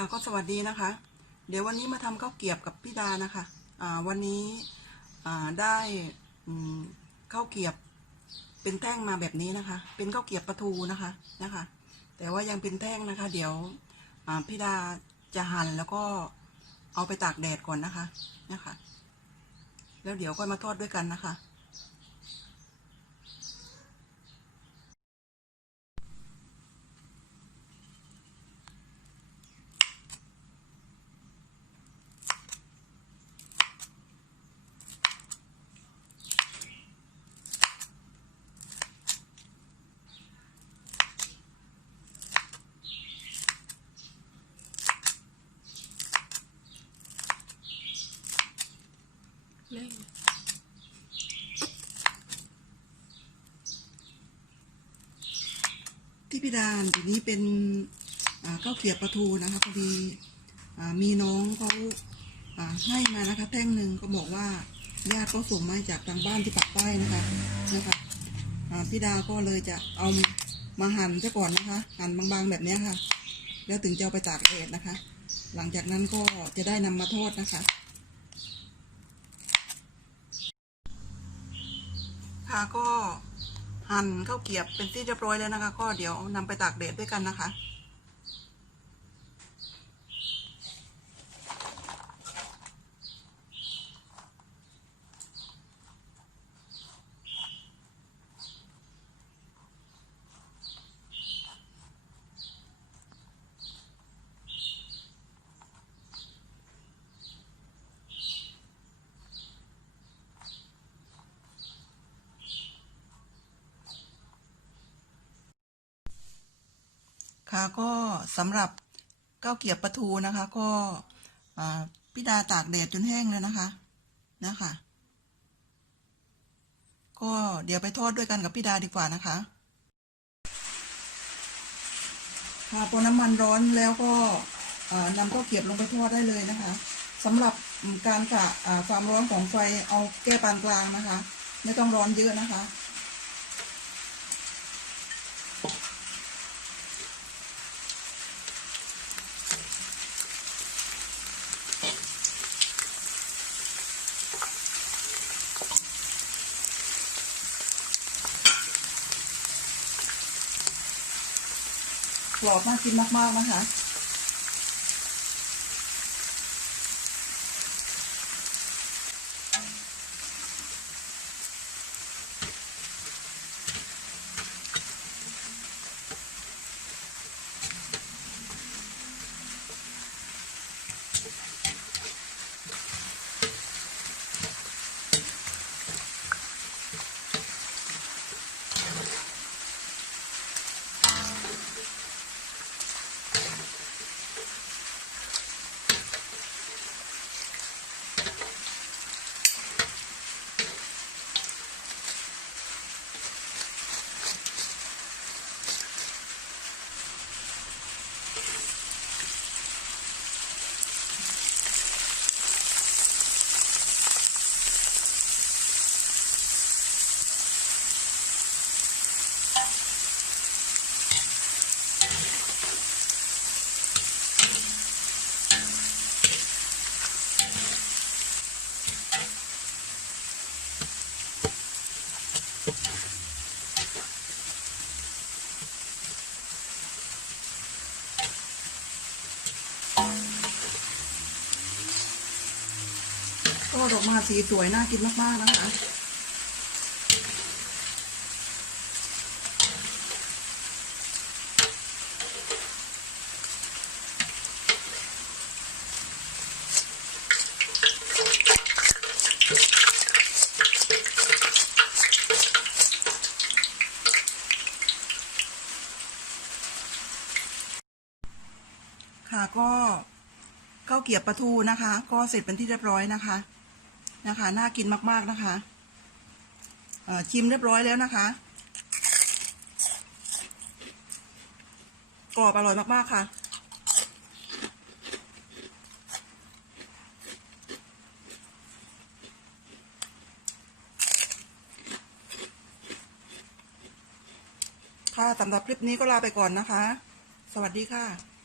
ค่ะก็สวัสดีนะคะ เดี๋ยววันนี้มาทำข้าวเกียบกับพี่ดานะคะอ่าวันนี้อ่าได้ข้าวเกียบเป็นแท่งมาแบบนี้นะคะ เป็นข้าวเกียบปลาทูนะคะนะคะ แต่ว่ายังเป็นแท่งนะคะ เดี๋ยวอ่าพี่ดาจะหั่นแล้วก็เอาไปตากแดดก่อนนะคะนะคะ แล้วเดี๋ยวก็มาทอดด้วยกันนะคะ ที่พี่ดานตัวนี้เป็นอ่าข้าวเกียบปลาทูนะคะพอดีมีน้องเขาให้มานะคะ แท่งหนึ่งก็บอกว่าญาติเขาส่งมาจากทางบ้านที่ปักใต้นะคะนะคะพี่ดาก็เลยจะเอามาหั่นซะก่อนนะคะ หั่นบางๆแบบนี้ค่ะ แล้วถึงจะเอาไปตากแดดนะคะ หลังจากนั้นก็จะได้นำมาทอดนะคะ ค่ะก็หั่นข้าวเกียบเป็นที่เรียบร้อยแล้วนะคะ ก็เดี๋ยวนำไปตากแดดด้วยกันนะคะ ค่ะก็สำหรับข้าวเกียบปลาทูนะคะ ก็พี่ดาตากแดดจนแห้งแล้วนะคะนะคะก็เดี๋ยวไปทอดด้วยกันกับพี่ดาดีกว่านะคะค่ะพอน้ำมันร้อนแล้วก็นำข้าวเกียบลงไปทอดได้เลยนะคะสำหรับการกะอ่าความร้อนของไฟเอาแก้ปานกลางนะคะ ไม่ต้องร้อนเยอะนะคะ กรอบน่ากินมากๆนะคะ ก็ดอกมาสีสวยน่ากินมากๆนะคะ ค่ะก็ข้าวเกรียบปลาทูนะคะ ก็เสร็จเป็นที่เรียบร้อยนะคะ นะคะ น่ากินมาก ๆ นะคะชิมเรียบร้อยแล้วนะคะ กรอบอร่อยมาก ๆ ค่ะ ค่ะสำหรับคลิปนี้ก็ลาไปก่อนนะคะ สวัสดีค่ะ